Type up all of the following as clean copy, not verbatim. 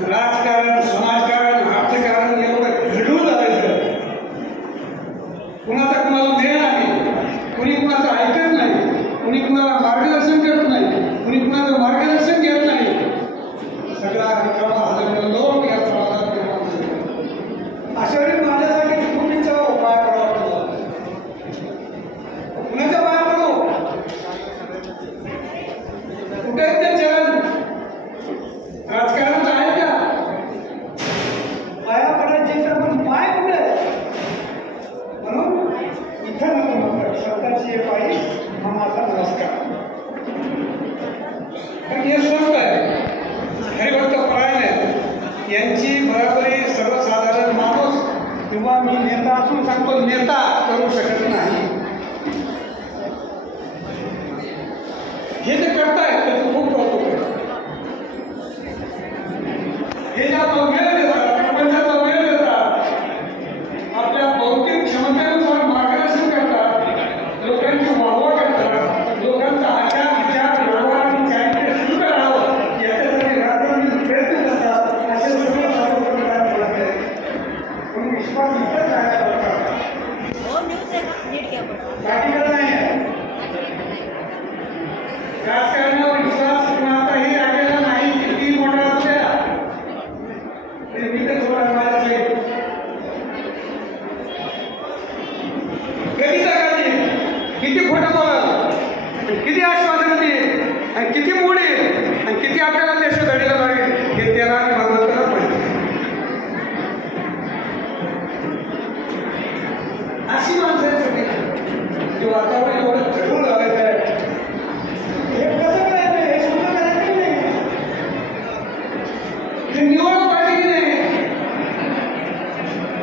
राजकारण, समाजकारण, अर्थकारण एवढं घडून जायचं, कुणाचा कुणाला मेळ नाही, कुणी कुणाचं ऐकत नाही, कुणी कुणाला मार्गदर्शन करत नाही, कुणी कुणाचं मार्गदर्शन घेत नाही. सगळा रिकामा हलगर्जीपणा लोक या समाजात निर्माण झाला. अशा वेळी माझ्यासाठी खूप इच्छा पाय पडावा लागला. कुणाच्या पाया पडू? कुठे आहेत ते चरण? राजकारण आहे का? पाया पडायचे तर पण पाय कुठे? म्हणून इथं नको स्वतःची पायी हा माझा नमस्कार. हे स्वस्त आहे. हरिभक्त परायण यांची बरोबरी सर्वसाधारण माणूस किंवा मी नेता असून सांगतो नेता करू शकत नाही. हे जे करतायत त्याचं खूप कौतुक आहे. हे ज्या वेळ देतात, प्रपंचाचा वेळ देतात, आपल्या बौद्धिक क्षमतेनुसार मार्गदर्शन करतात, लोकांची वाहवा करतात, लोकांचा आचार विचार व्यवहार आणि चारित्र्य शुद्ध राहावं याच्यासाठी रात्रंदिवस प्रयत्न करतात. असे सर्व म्हणून विश्वास इथंच राहायला लागतात. बाकीकडे नाही आहे. राजकारणावर विश्वास कुणाचाही राहिलेला नाही. किती मोठा असल्या तरी मी तर थोडा माझ्याकडे कधी जगाली, किती खोटं बोलत, किती आश्वासन देईल आणि किती मोडेल आणि किती आपल्याला देशोधडीला लागेल हे त्याला बघितलं पाहिजे. अशी माणसं जे वातावरण एवढं जरूर लावायचं आहे. हे कसं करायचं? हे सुद्धा करायचं की नाही? हे निवड पाहिजे की नाही?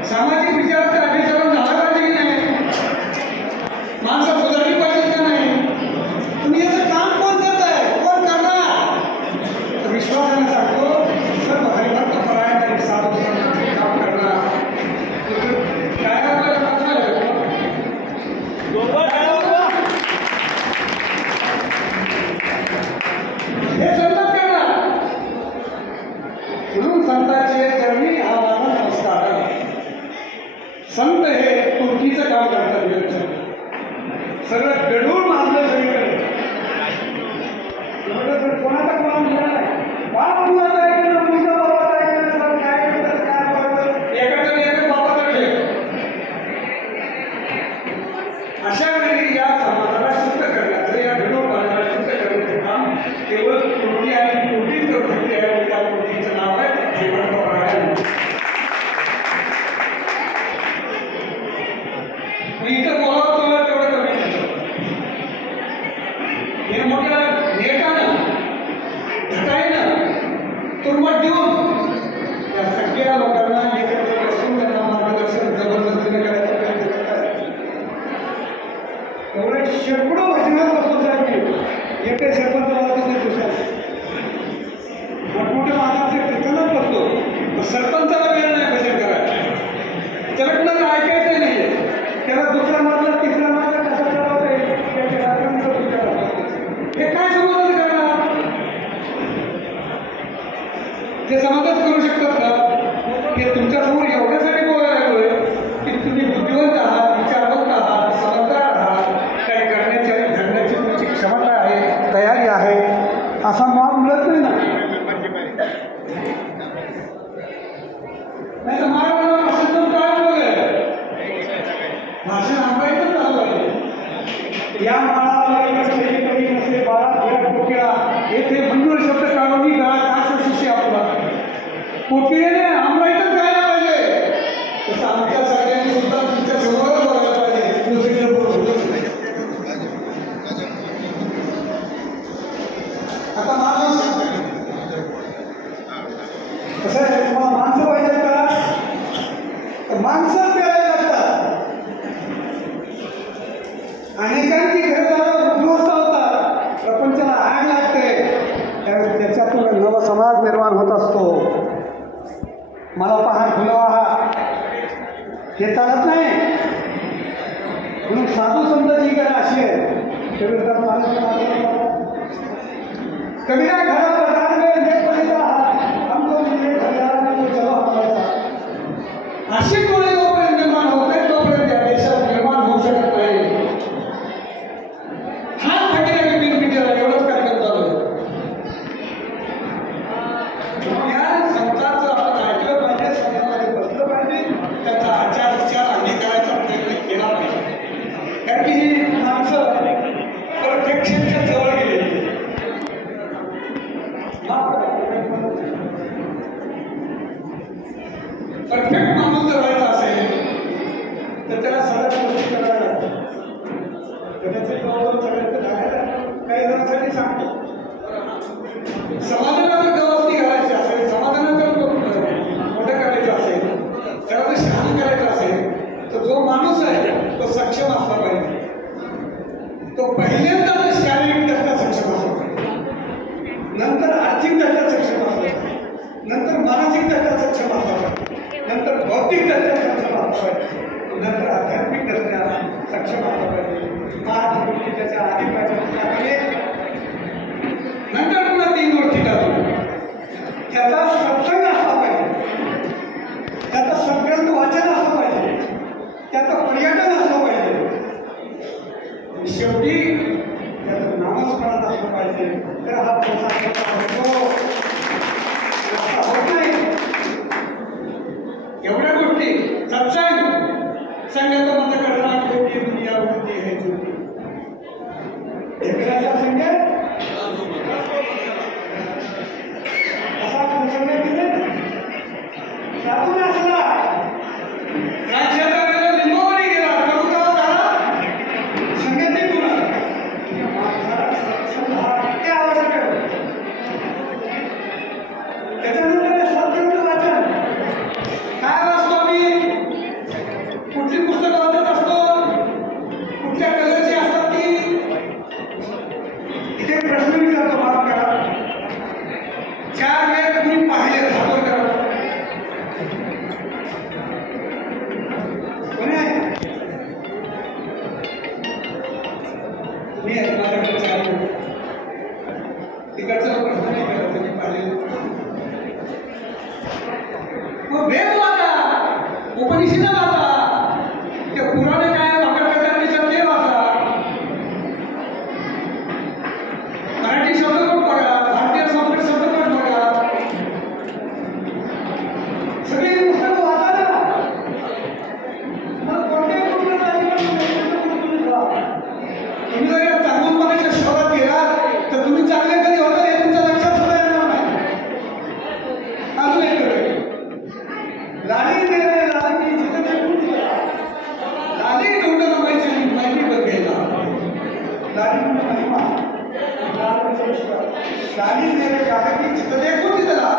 सामाजिक विचाराचं अभिसरण झालं पाहिजे की नाही? माणसं सुधारली पाहिजे का नाही? तुम्ही याचं काम कोण करत आहे? कोण करणार? तर विश्वासाने सांगतो सर्व हरिभक्त परायण आणि साधू संतांचे काम करणार. काय आपल्याला कसं आहे? हे संतच करणार. म्हणून संतांचे चरणी हा माझा नमस्कार आहे. संत हे तुर्कीचं काम करतात. सगळं गडून मानलं सगळीकडे. कोणाचा कोणा मिळाला नाही. बाप मुलाचा ऐकलं, मुलगा बाबाचा ऐकलं, काय करतात काय बोलायचं एकाचं एक बाबाकडे. अशा वेळी या समाजाला शुद्ध करण्याचं, या गडून मानवाला शुद्ध करण्याचं काम केवळ तुर्की आणि तुर्कीच करू शकते. त्या तुर्कीचं नाव आहे हरिभक्त परायण. इथं बोलावं तुला तेवढं कमी नाही. हे मोठ्या नेटानं घटाईनं तुरमट देऊन त्या सगळ्या लोकांना एकत्र बसून त्यांना मार्गदर्शन जबरदस्तीने करायचं प्रयत्न करतात. एवढे शेकडो भजनात बसून जाईल. एके सरपंच मोठमोठ्या मानाचे कीर्तनात बसतो. सरपंचाला वेळ नाही भजन करायला. त्याला कुणाला ऐकायचं नाही. त्याला दुसरा मारला, तिसरा मारला, कसा चालवता येईल हे काय समाधान करणार? ते समाधान करू शकतात का? हे तुमच्यासमोर एवढ्यासाठी बोलायला लागलोय की तुम्ही बुद्धिवंत आहात, विचारवंत आहात, समजदार आहात, काही करण्याची आणि धरण्याची तुमची क्षमता आहे, तयारी आहे. असा माप मिळत नाही ना. नाही तर महाराजांना भाषण काय बोलाय, भाषण आंबायचं झालं पाहिजे. या माळाला कधी नसे बाळा कोकिळा येथे मंजूर शब्द काढून गळा काश शिष्य आपला. कोकिळेने आंबायचं गायला पाहिजे. तसं आमच्या सगळ्यांनी सुद्धा तुमच्या समोरच बोलायला पाहिजे. दुसरीकडे बोलू. आता माणूस कसं आहे, तुम्हाला माणसं पाहिजे का? तर माणसं प्यायला लागतात. अनेकांची घरदारं उद्ध्वस्त होतात, प्रपंचाला आग लागते. त्यावेळी त्याच्यातून नवा समाज निर्माण होत असतो. मला पहा फुलवा हे चालत नाही. म्हणून साधू संतांची गरज अशी आहे. कबीरा घरा बाजार में हमको अशी टोळी जोपर्यंत निर्माण होत नाही तोपर्यंत या देशात निर्माण होऊ शकत नाही. हा फकीर बिनपिटीला एवढंच कार्यक्रम चालू आहे. या संतांचं आपण ऐकलं पाहिजे, समाजामध्ये बसलं पाहिजे, त्याचा आचार विचार अंगीकारायचा प्रयत्न केला पाहिजे. कारण की ही माणसं परफेक्शनच्या जवळ गेलेली. परफेक्ट माणूस जर व्हायचा असेल तर त्याला सगळ्या गोष्टी कराव्या लागतात. त्याचे जबाबदार सगळ्यांचं झालेलं काही जणांसाठी सांगतो. समाजाला जर व्यवस्थित घालायची असेल, समाजाला जर मोठं करायचं असेल, त्याला जर शहाण करायचं असेल तर जो माणूस आहे तो सक्षम असला पाहिजे. तो पहिल्यांदा तर शारीरिकदृष्ट्या सक्षम असला पाहिजे, नंतर आर्थिकदृष्ट्या सक्षम असला पाहिजे, नंतर मानसिकदृष्ट्या सक्षम असला पाहिजे, नंतर बौद्धिकदृष्ट्या सक्षम असला पाहिजे, नंतर आध्यात्मिकदृष्ट्या सक्षम असला पाहिजे. पाच गोष्टी त्याच्या आधी पाहिजे, नंतर पुन्हा 3 गोष्टी करतो. त्याचा सत्संग असला पाहिजे, त्याचा सत्ग्रंथ वाचन असलं पाहिजे, त्याचं पर्यटन असलं पाहिजे, शेवटी त्याचं नामस्मरण असलं पाहिजे. तर हा होतो असा होत नाही. एवढ्या गोष्टी सत्संग संगत मत करणार होती दुनिया होती हे ज्योती. एकराचा संघ असा प्रसंग तिथे साधून असला राज्याचा वेळ लिंबवणी गेला करुता झाला संगती तुला ते आवश्यक आहे. त्याच्यानंतर सत्संग वाचन काय वाचतो मी, कुठली पुस्तकं वाचत असतो, कुठल्या कलरची असतात ती. इथे प्रश्न विचारतो, माफ करा. 4 वेळ तुम्ही पाहिले सादर करा. कोणी आहे? मी आहे माझ्याकडे 4 वेळ. तिकडचा प्रश्न नाही करत, तुम्ही पाहिले. मग वेद वाचा, उपनिषद वाचा, ते पुराणे काय पकड करतात ते वाचा. मराठी शब्दकोश बघा, भारतीय संस्कृत शब्दकोश बघा, सगळी पुस्तकं वाचा ना. मग कोणत्याही गोष्टीला तुम्ही जर या चांगुलपणाच्या शोधात गेलात तर तुम्ही चांगले कधी होता हे तुमच्या लक्षात सुद्धा येणार नाही. अजून एक लाली मेरे लाली जितने लाली ढूंढना माहिती बघेला लाली महिमा लाली मेरे काका की जितने देखो तिथला